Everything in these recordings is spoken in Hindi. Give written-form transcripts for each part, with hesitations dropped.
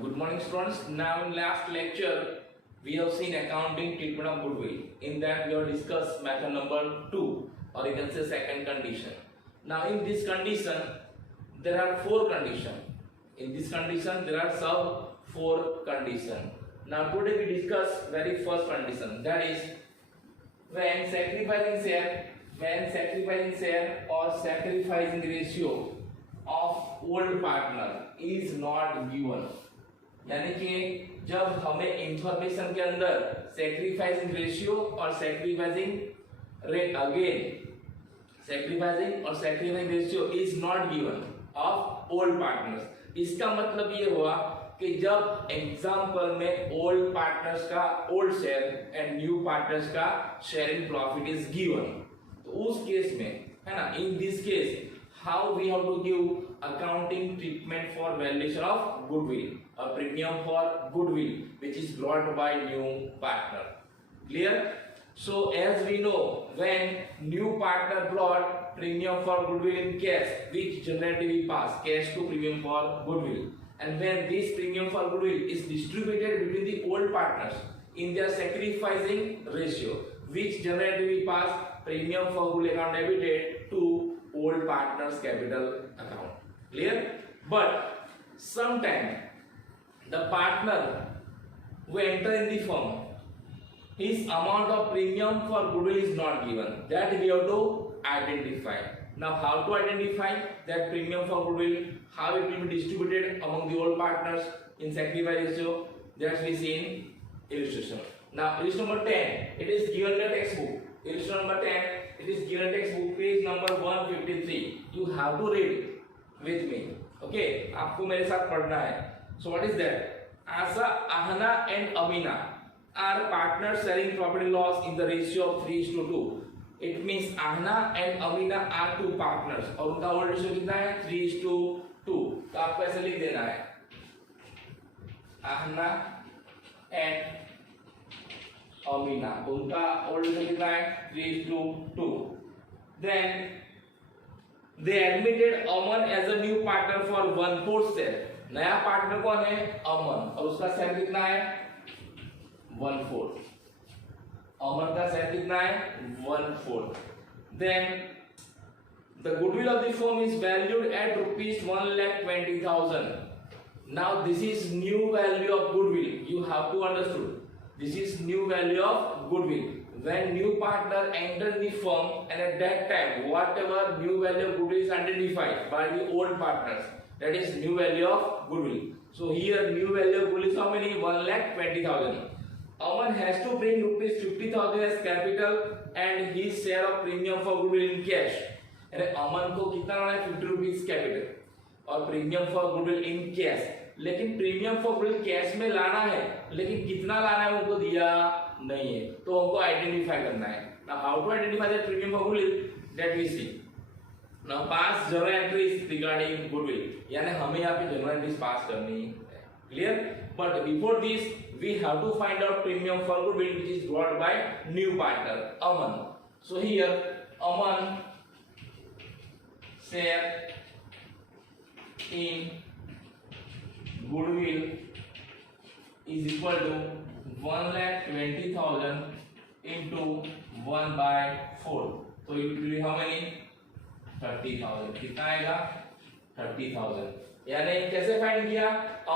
Good morning, students. Now, in last lecture, we have seen accounting treatment of goodwill. In that, we have discussed method number 2, or you can say second condition. Now, in this condition, there are 4 conditions. In this condition, there are sub 4 conditions. Now, today we discuss very first condition. That is, when sacrificing share or sacrificing ratio of old partner is not given. यानी कि जब हमें इंफॉर्मेशन के अंदर सैक्रिफाइसिंग रेशियो और sacrificing ratio is not given of old partners. इसका मतलब ये हुआ कि जब एग्जांपल में ओल्ड पार्टनर्स का old share and new partners का शेयरिंग प्रॉफिट इज गिवन, तो उस केस में है ना, in this case how we have to give accounting treatment for valuation of goodwill, a premium for goodwill which is brought by new partner. Clear? So as we know, when new partner brought premium for goodwill in cash, which generally we pass cash to premium for goodwill, and when this premium for goodwill is distributed between the old partners in their sacrificing ratio, which generally we pass premium for goodwill account debited to old partners capital account. Clear? But sometimes the partner who enter in the firm, his amount of premium for goodwill is not given. That we have to identify. Now, how to identify that premium for goodwill? How it will be distributed among the old partners in sacrifice ratio? That we see in illustration. Now, illustration number 10. It is given in the textbook. Illustration number 10. It is given textbook page number 153. You have to read it with me. Okay? आपको मेरे साथ पढ़ना है. So what is that? Asa, Ahana and Amina are partners sharing property loss in the ratio of 3:2. It means Ahana and Amina are 2 partners और उनका ओल्ड रेशियो कितना है? 3:2. तो आपको ऐसे लिख देना है. Ahana and Amina, उनका ओल्ड रेशियो कितना है? 3:2. Then they admitted Aman as a new partner for 1/4 share. नया पार्टनर कौन है? अमन, और उसका शेयर कितना है? 1/4. अमन का शेयर कितना है? 1/4. Then the goodwill of the firm is valued at rupees 1,20,000. Now this is new value of goodwill. You have to understood. This is new value of goodwill. When new partner enter the firm, and at that time whatever new value of goodwill is identified by the old partners, that is new value of goodwill. So here new value of goodwill is how many? 1,20,000. Aman has to bring rupees 50,000 as capital and his share of premium for goodwill in cash. यानी अमन को कितना लाना है? 50 रुपीज कैपिटल और premium for goodwill in cash. लेकिन प्रीमियम फॉर गुडविल कैश में लाना है, लेकिन कितना लाना है उनको दिया नहीं है, तो हमको आइडेंटिफाई करना है. Now how to identify that premium for goodwill? That we see. Now pass journal entries regarding goodwill, यानी हमें यहाँ पे जर्नल एंट्रीज पास करनी है. Clear? But before this we have to find out premium for goodwill which is brought by new partner Aman. So here Aman share in goodwill is equal to 1,20,000 into 1/4. So it will be how many? 30,000. कितना आएगा? 30,000. यानी कैसे फाइंड किया?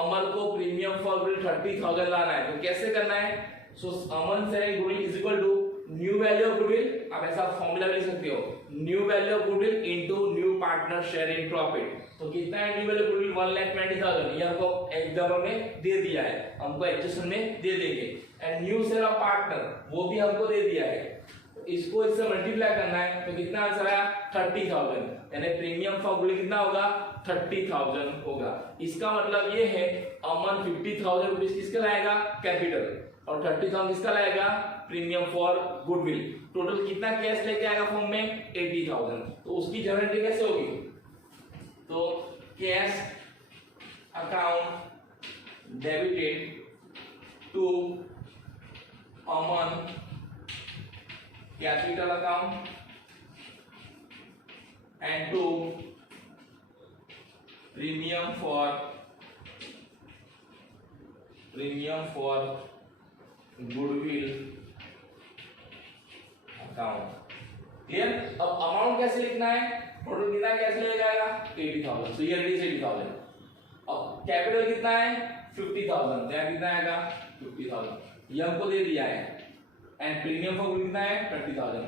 अमन को प्रीमियम फॉर गुडविल 30,000 लाना है, तो कैसे करना है? So Aman share in goodwill is equal to new value of goodwill. आप ऐसा फॉर्मूला लिख सकते हो, new value of goodwill into new partner share in profit. तो कितना है न्यू वैल्यू गुडविल? 1,20,000. ये हमको एग्जाम्पल में दे दिया है, हमको एडजस्टमेंट में दे देंगे. And new share of partner वो भी हमको दे दिया है, तो इसको इससे मल्टीप्लाई करना है. तो कितना आंसर आया? 30,000. यानी प्रीमियम फॉर गुडविल कितना होगा? 30,000 होगा. इसका मतलब ये है अमन 50,000 रुपीज किसका लाएगा? कैपिटल, और 30,000 किसका लाएगा? Premium for goodwill. टोटल कितना कैश लेके आएगा फॉर्म में? 80,000. तो उसकी जर्नल एंट्री कैसे होगी? तो cash account debited to Aman capital account and to premium for premium for goodwill account. Clear? अब अमाउंट कैसे लिखना है, टोटल कितना कैसे लिया जाएगा 80,000, so here it is 80,000। अब कैपिटल कितना है 50,000, तो कितना आएगा 50,000, ये हमको दे दिया है। एंड प्रीमियम फॉर गुडविल कितना है 30,000,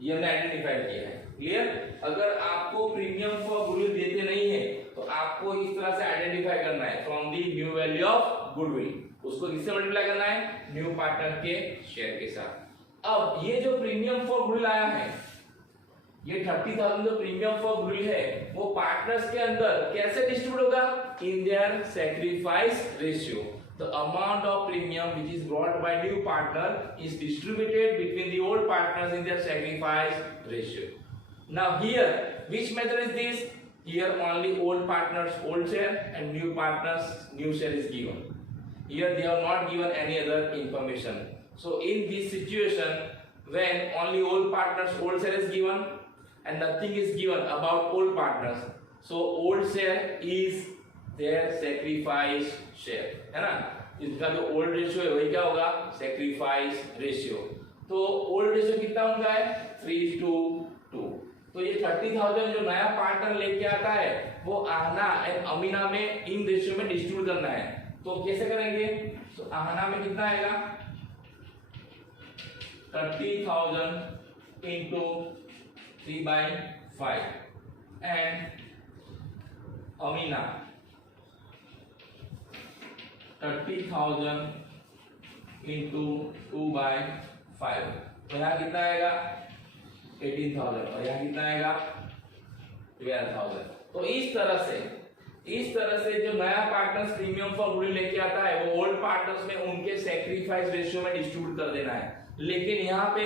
ये हमने आइडेंटिफाई किया है। क्लियर? अगर आपको प्रीमियम फॉर गुडविल देते नहीं है तो आपको इस तरह से आइडेंटिफाई करना है from the new value of goodwill, उसको किससे मल्टीप्लाई करना है न्यू पार्टनर के शेयर के साथ। अब ये जो प्रीमियम फॉर गुडविल आया है, ये 30,000 जो प्रीमियम फॉर गुडविल है वो पार्टनर्स के अंदर कैसे डिस्ट्रीब्यूट होगा, in their sacrifice ratio. The amount of premium which is brought by new partner is distributed between the old partners in their sacrifice ratio. Now here, which method is this? Here only old partners old share and new partners new share is given. Here they have not given any other information. So in this situation, when only old partners old share is given and nothing is given about old partners, so old share is their sacrifice share, है ना? इसका जो ओल्ड रेशियो है वही क्या होगा सैक्रिफाइस रेशियो। तो ओल्ड रेशियो कितना होगा है 3:2। तो ये 30,000 जो नया पार्टनर लेके आता है वो आहना एंड अमीना में इन रेशियो में डिस्ट्रीब्यूट करना है। तो कैसे करेंगे, तो आहना में कितना आएगा 30,000 into 3/5 एंड अमीना 30,000 into 2/5, तो यहाँ कितना आएगा 18,000 और यहाँ कितना आएगा 12,000। तो इस तरह से जो नया पार्टनर्स प्रीमियम फॉर गुडविल लेके आता है वो ओल्ड पार्टनर्स में उनके सैक्रिफाइस रेशियो में डिस्ट्रीब्यूट कर देना है। लेकिन यहाँ पे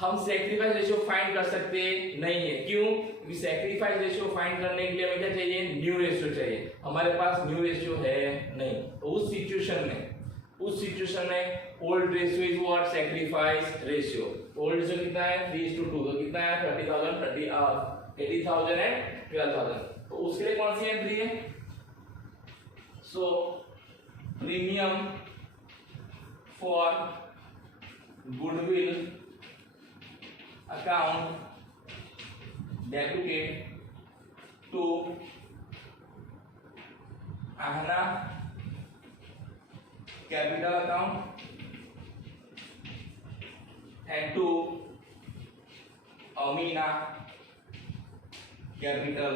हम सैक्रिफाइस रेशियो फाइंड कर सकते नहीं है, क्यों? क्योंकि सैक्रिफाइस रेशियो फाइंड करने के लिए हमें क्या चाहिए, न्यू रेशियो चाहिए। हमारे पास न्यू रेशियो है नहीं, तो उस सिचुएशन में old ratio is what sacrifice ratio. Old ratio कितना है 3:2, तो कितना है 80,000 एंड 12,000। तो उसके लिए कौन सी एंट्री है, सो premium for goodwill account debited to ahna capital account and to amina capital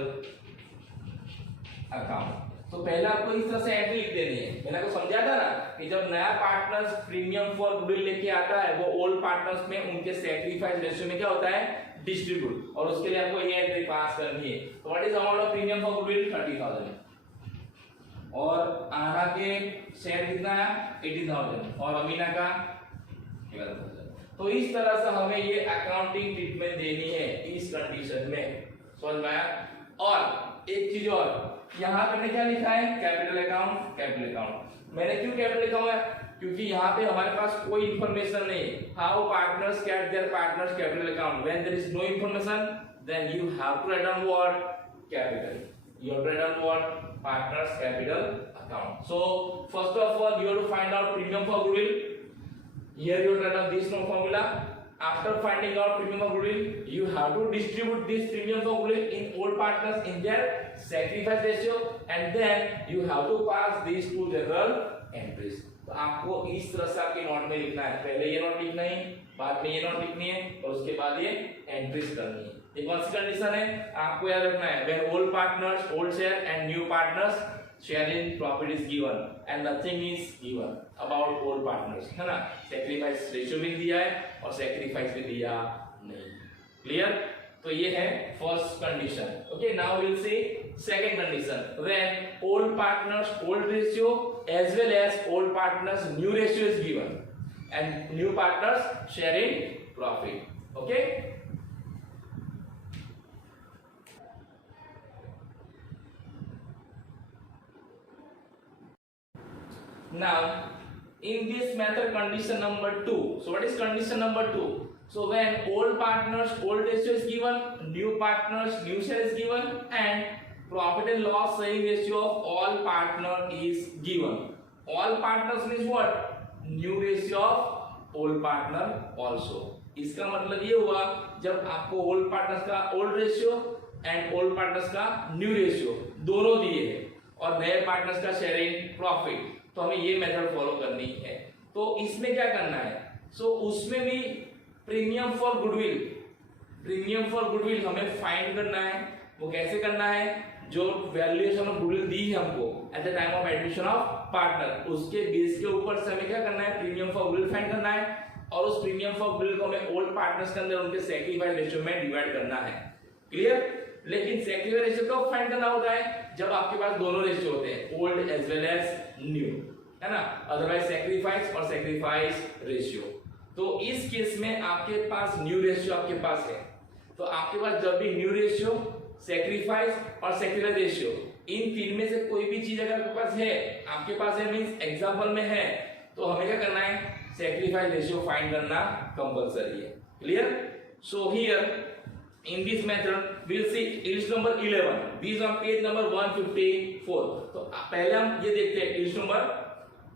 account। तो पहले आपको इस तरह से एंट्री लिख देनी है। मैंने आपको समझा था ना कि जब नया पार्टनर्स प्रीमियम फॉर गुडविल लेके आता है वो ओल्ड पार्टनर्स में उनके सैक्रिफाइस रेशियो में क्या होता है डिस्ट्रीब्यूट, और उसके लिए आपको ये एंट्री पास करनी है। तो what is amount of premium for goodwill 30,000 और आना के शेयर कितना है 18,000 और अमीना का 12,000। तो इस तरह से हमें ये अकाउंटिंग ट्रीटमेंट देनी है इस कंडीशन में, समझ में आया? और एक चीज और, यहाँ पे मैंने क्या लिखा है कैपिटल अकाउंट। मैंने क्यों कैपिटल लिखा हुआ है, क्योंकि यहाँ पे हमारे पास कोई इंफॉर्मेशन नहीं how partners get their partners capital account. When there is no information then you have to write down what capital, you have to write down what partners capital account. So first of all you have to find out premium for goodwill. Here you have to write down this no formula. After finding out premium for goodwill, you have to distribute this premium for goodwill in old partners in their sacrifice ratio, and then you have to pass these two general entries. तो आपको इस तरह से आपके नोट में लिखना है, पहले ये नोट लिखना है, बाद में ये नोट लिखनी है और उसके बाद ये एंट्रीज करनी है। ये कौन सी कंडीशन है आपको याद रखना है, when old partners old share and new partners share in profit is given and nothing is given about old partners, है ना? सैक्रिफाइस रेशियो भी दिया है और सैक्रिफाइस भी दिया नहीं। क्लियर? तो ये है first condition. Okay, now will see second condition, when old partners old ratio as well as old partners new ratio is given and new partners share in profit. Okay, now in this method condition number 2, so what is condition number 2? So when old partners old ratio is given, new partners new share is given and profit and loss sharing ratio of all partner is given, all partners means what, new ratio of old partner also. इसका मतलब ये हुआ जब आपको ओल्ड पार्टनर्स का old ratio and old partners का न्यू रेशियो दोनों दिए हैं और नए पार्टनर्स का शेयरिंग प्रॉफिट, तो हमें ये मेथड फॉलो करनी है। तो इसमें क्या करना है, सो उसमें भी premium for goodwill, premium for goodwill हमें फाइंड करना है। वो कैसे करना है, जो वैल्यूएशन ऑफ गुडविल दी है हमको at the time of admission of partner, उसके बेस के ऊपर से हमें क्या करना है, प्रीमियम फॉर गुडविल फाइंड करना है और उस प्रीमियम फॉर गुडविल को हमें ओल्ड पार्टनर्स के अंदर उनके सैक्रिफाइस रेशियो में डिवाइड करना है। क्लियर? लेकिन सैक्रिफाइस रेशियो कब फाइंड करना होता है, जब आपके पास दोनों रेशियो होते हैं, old as well as new, है ना, अदरवाइज सैक्रिफाइस और सैक्रिफाइस रेशियो। तो इस केस में आपके पास न्यू रेशियो आपके पास है, तो आपके पास जब भी न्यू रेशियो, सैक्रिफाइस और सैक्रिफाइस रेशियो, इन तीन में से कोई भी चीज अगर आपके पास है मींस एग्जांपल में है, तो हमें क्या करना है, सैक्रिफाइस रेशियो फाइंड करना कंपलसरी है। Clear? So here in this method we'll see illustration number 11, these on page number 154। तो पहले हम ये देखते हैं illustration number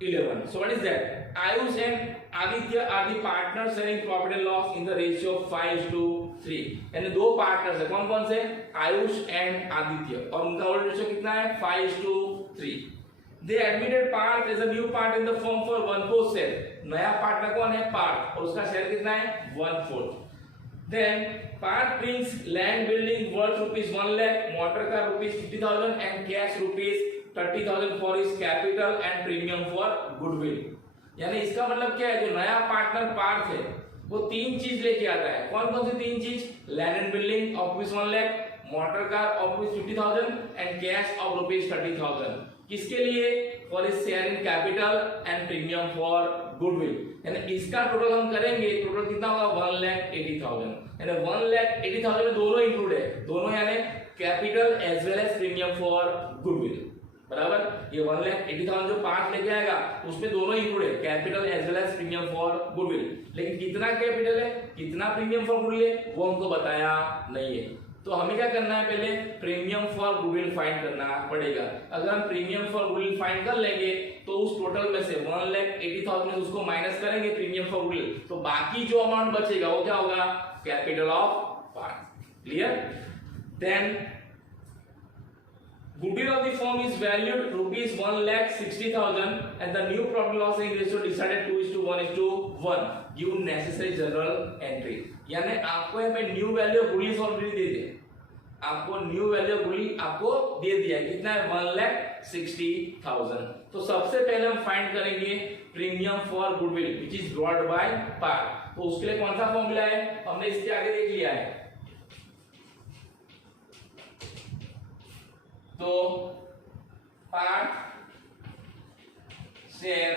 11। so what is that, Ayush and Aditya are the partners sharing profit and loss in the ratio of 5:3। यानी दो पार्टनर्स है, कौन कौन से, आयुष एंड आदित्य, और उनका ओल्ड रेशियो कितना है, 5:3। They admitted Parth as a new part in the firm for 1/4 share। नया पार्टनर कौन है, पार्थ, और उसका शेयर कितना है, 1/4। Then Parth brings land building worth ₹1 lakh, motor car ₹50,000 and cash ₹30,000 for his capital and premium for goodwill। यानी इसका मतलब क्या है, जो नया पार्टनर पार्थ है वो तीन चीज लेके आता है, कौन कौन सी तीन चीज, land and building of ₹1 lakh, motor car of ₹50,000 and cash of ₹30,000। किसके लिए, for his share in capital and premium for goodwill. यानी इसका टोटल हम करेंगे, टोटल कितना होगा, 1,80,000। यानी 1,80,000 में दोनों इंक्लूड है, दोनों यानी capital as well as premium for goodwill, बराबर। ये 1,80,000 जो पार्ट लेके आएगा उसमें दोनों इंक्लूड है, capital as well as premium for goodwill. लेकिन कितना कैपिटल है, कितना प्रीमियम फॉर गुडविल है, वो हमको बताया नहीं है। तो हमें क्या करना है, पहले प्रीमियम फॉर गुडविल फाइंड करना पड़ेगा। अगर हम प्रीमियम फॉर गुडविल फाइंड कर लेंगे तो उस टोटल में से 1,80,000 में उसको माइनस करेंगे प्रीमियम फॉर गुडविल, तो बाकी जो अमाउंट बचेगा वो क्या होगा, capital of part. Clear? Then goodwill of the firm is valued ₹1,60,000 and the new profit loss ratio decided 2:1:1। give necessary journal entry। यानी आपको यहाँ पे new value of goodwill already दे दिया, आपको न्यू वैल्यू ऑफ गुडविल आपको दे दिया, कितना है, 1,60,000। तो सबसे पहले हम फाइंड करेंगे premium for goodwill which is brought by part. तो उसके लिए कौन सा फॉर्मूला है, हमने इसके आगे देख लिया है। तो पार्ट शेयर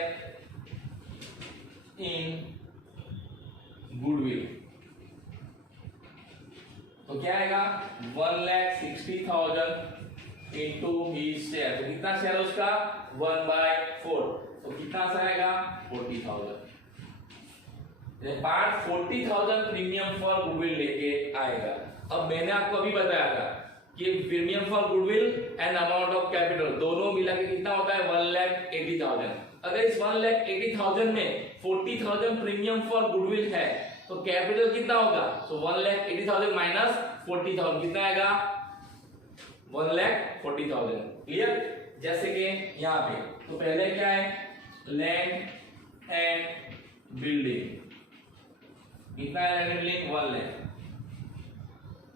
इन गुडविल, तो क्या आएगा, 1,60,000 इंटू हिज शेयर, तो कितना शेयर उसका, 1/4, तो कितना सा आएगा, 40,000। पार्ट 40,000 प्रीमियम फॉर गुडविल लेके आएगा। अब मैंने आपको अभी बताया था कि premium for goodwill and amount of capital दोनों मिला के कितना होता है, 1,80,000। अगर इस 1,80,000 में 40,000 प्रीमियम फॉर गुडविल है तो कैपिटल कितना होगा, सो 1,80,000 माइनस 40,000 कितना आएगा, 1,40,000। क्लियर? जैसे कि यहाँ पे तो पहले क्या है, लैंड एंड बिल्डिंग, कितना है लैंड एंड बिल्डिंग, 1 लाख।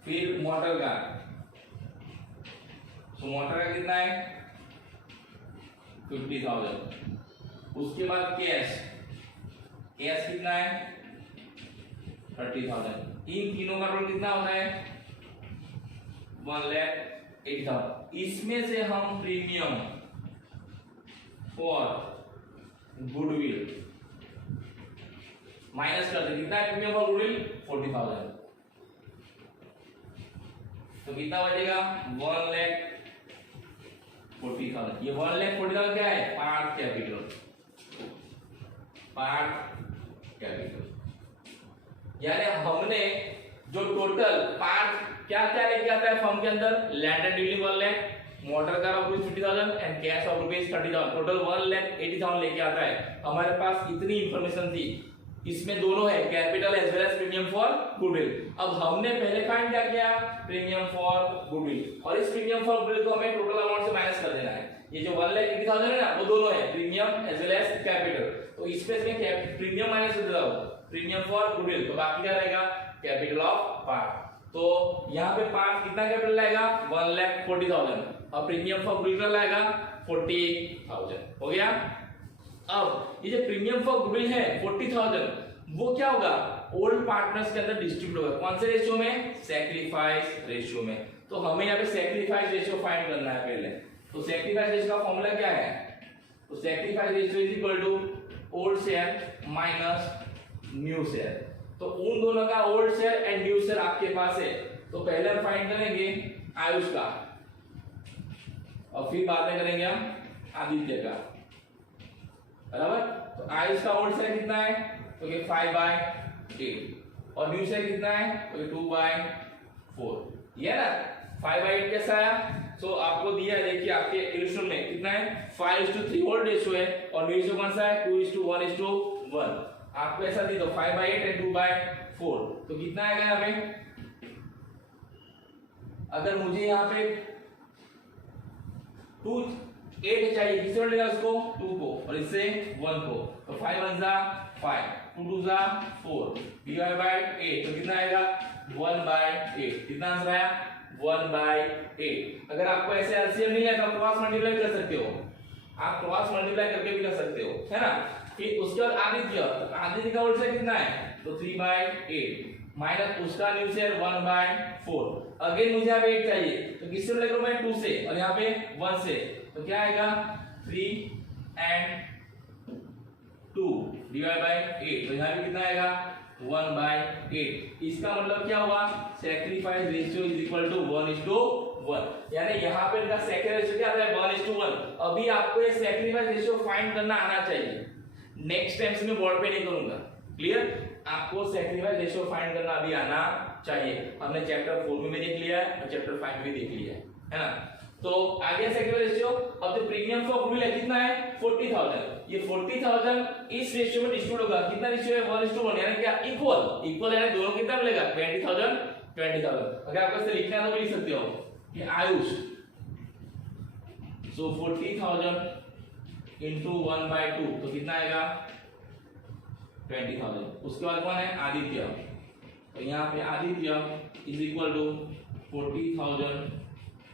फिर मोटर कार, तो मोटर का कितना है, 50,000। उसके बाद कैश, कैश कितना है, 30,000। इन तीनों का टोटल कितना होता है, 1,80,000। इसमें से हम प्रीमियम फॉर गुडविल माइनस करते, कितना है प्रीमियम फॉर गुडविल, 40,000। तो कितना बचेगा, 1,40,000। ये 1,40,000 क्या है, पार्ट कैपिटल, पार्ट कैपिटल। यानी हमने जो टोटल पार्ट क्या क्या लेके आता है फर्म के अंदर, land and building 1 lakh, motor car of 50,000 and cash of rupees 30,000, total 1,80,000 लेके आता है। हमारे पास इतनी इंफॉर्मेशन थी, इसमें दोनों है capital as well as premium for goodwill. अब हमने पहले फाइंड क्या किया, प्रीमियम फॉर गुडविल, और इस प्रीमियम फॉर गुडविल को हमें टोटल अमाउंट से माइनस कर देना है। ये जो 1,80,000 है ना, वो दोनों है premium as well as capital, तो इसमें से प्रीमियम माइनस कर देता हूं प्रीमियम फॉर गुडविल, तो बाकी क्या रहेगा कैपिटल ऑफ पार्ट। तो यहाँ पे पार्ट कितना कैपिटल लाएगा 1,40,000, और प्रीमियम फॉर गुडविल कितना लाएगा 48,000, हो गया। अब ये जो प्रीमियम फॉर गुडविल है 40,000, वो क्या होगा ओल्ड पार्टनर्स के अंदर डिस्ट्रीब्यूट होगा, कौन से रेशियो में, सैक्रिफाइस रेशियो में। तो हमें यहाँ पे सैक्रिफाइस रेशियो फाइंड करना है पहले। तो सैक्रिफाइस रेशियो का फॉर्मूला क्या है, तो sacrifice ratio is equal to old share minus new share. तो उन दोनों का old share and new share आपके पास है, तो पहले हम फाइंड करेंगे आयुष का, और फिर बाद में करेंगे हम आदित्य का, बराबर। तो आयुष का ओल्ड शेयर कितना है, तो ये 5/8, और न्यू शेयर कितना है, तो 2/4, ये ना 5/8 कैसा आया। सो आपको दिया है, देखिए आपके इल्यूस्ट्रेशन में कितना है 5:3 ओल्ड रेशियो है, और न्यू रेशियो कौन सा है 2:1:1। आपको ऐसा दी तो 5/8 एंड 2/4, तो कितना आएगा यहाँ पे, अगर मुझे यहाँ पे 8 चाहिए, किससे लेगा उसको 2 को, और इससे 1 को, तो 5 1 जा 5, 2 2 जा 4, डिवाइड बाय 8, तो कितना आएगा 1/8, कितना आंसर आया 1/8। अगर आपको ऐसे एलसीएम नहीं है तो क्रॉस मल्टीप्लाई कर सकते हो, आप क्रॉस मल्टीप्लाई करके भी कर सकते हो, है ना। फिर उसके बाद आदित्य का ओल्ड शेयर कितना है, तो 3/8 माइनस उसका न्यू शेयर 1/4। अगेन मुझे यहाँ पे 8 चाहिए, तो किससे लेकर मैं 2 से, और यहाँ पे 1 से, तो क्या आएगा 3 and 2 डिवाइड बाय 8, तो यहाँ पे कितना आएगा 1/8। इसका मतलब क्या हुआ, sacrifice ratio is equal to 1:1, यानी यहाँ पे इनका सैक्रिफाइस रेशियो क्या है 1:1। अभी आपको ये सैक्रिफाइस रेशियो फाइंड करना आना चाहिए, नेक्स्ट टाइम से मैं बोर्ड पे नहीं करूंगा, क्लियर। आपको सैक्रिफाइस रेशियो फाइंड करना अभी आना चाहिए। हमने चैप्टर 4 में भी देख लिया है और चैप्टर 5 में भी देख लिया है ना। तो आगे सैक्रिफाइस रेशियो, अब जो प्रीमियम फॉर गुडविल है कितना है 40,000, ये 40,000 इस रेशियो में डिस्ट्रीब्यूट होगा, कितना रेशियो है 1:1, यानी क्या इक्वल, यानी दोनों कितना मिलेगा 20,000। अगर आपको इसे लिखना है तो लिख सकते हो कि आयुष, सो 40,000 into 1/2, तो कितना आएगा 20,000। उसके बाद कौन है आदित्य, तो यहाँ पे Aditya is equal to 40,000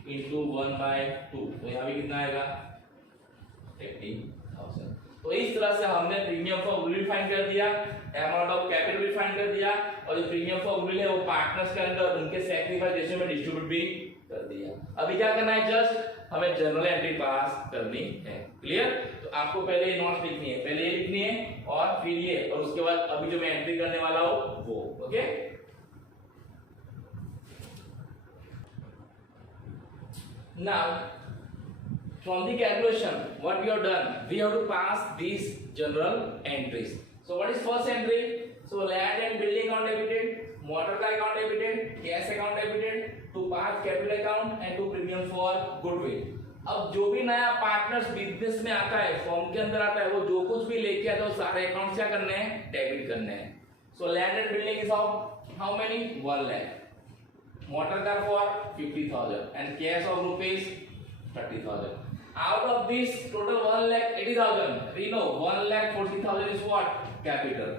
into 1/2, तो यहाँ पे कितना आएगा 80,000। तो इस तरह से हमने प्रीमियम फॉर गुडविल फाइंड कर दिया, अमाउंट ऑफ कैपिटल भी फाइंड कर दिया, और जो प्रीमियम फॉर गुडविल है वो पार्टनर्स के अंदर उनके सैक्रिफाइस रेशियो में डिस्ट्रीब्यूट भी कर दिया। अभी क्या करना है, जस्ट हमें जनरल एंट्री पास करनी है, क्लियर। तो आपको पहले ये नोट्स लिखनी है, पहले ये लिखनी है और फिर ये, और उसके बाद अभी जो मैं एंट्री करने वाला हूं वो, okay. Now from the calculation what we have done, we have to pass these general entries. So what is first entry, so land and building account debited, motor car account debited, cash account debited, to pass capital account and to premium for goodwill। अब जो भी नया पार्टनर्स बिजनेस में आता है, फॉर्म के अंदर आता है, वो जो कुछ भी लेके आता है वो सारे अकाउंट क्या करने हैं डेबिट करने हैं। So land and building is of how many 1 lakh, motor car for 50,000 and cash of rupees 30,000। Out of this total 1,80,000, we know 1,40,000 is what capital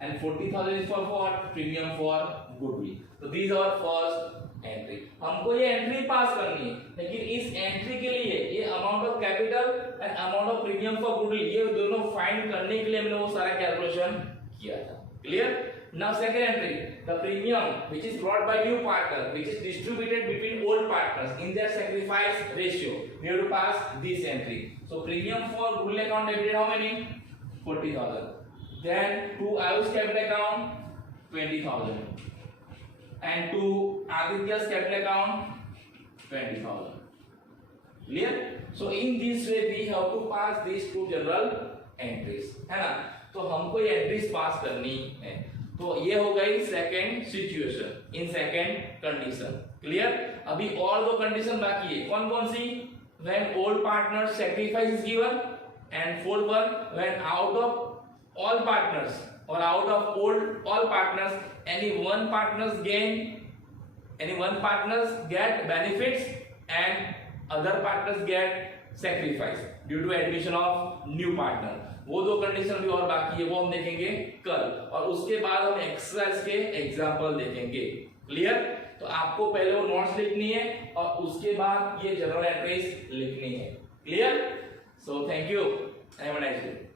and 40,000 is for what premium for goodwill। So these are first entry। हमको ये एंट्री पास करनी है, लेकिन इस एंट्री के लिए ये amount of capital and amount of premium for goodwill ये दोनों फाइंड करने के लिए हमने वो सारा कैलकुलेशन किया था, clear. Now second entry, the premium which is brought by new partner, which is distributed between old partners in their sacrifice ratio, we have to pass this entry। So premium for goodwill account debited how many 40,000, then to Ayush capital account 20,000 and to Aditya's capital account 20,000, clear। So in this way we have to pass these two general entries, है ना। तो हमको ये एंट्रीज पास करनी है। तो ये हो गई second situation in second condition, clear. अभी और दो कंडीशन बाकी है, कौन कौन सी? When old partner sacrifice is given, and fourth one when out of all partners or out of all partners any one partners get benefits and other partners get sacrifice due to admission of new partner. वो दो कंडीशन भी और बाकी है, वो हम देखेंगे कल, और उसके बाद हम एक्सरसाइज के एग्जांपल देखेंगे। क्लियर? तो आपको पहले वो नोट्स लिखनी है और उसके बाद ये जनरल एंट्रीज लिखनी है। Clear? So thank you, have a nice day.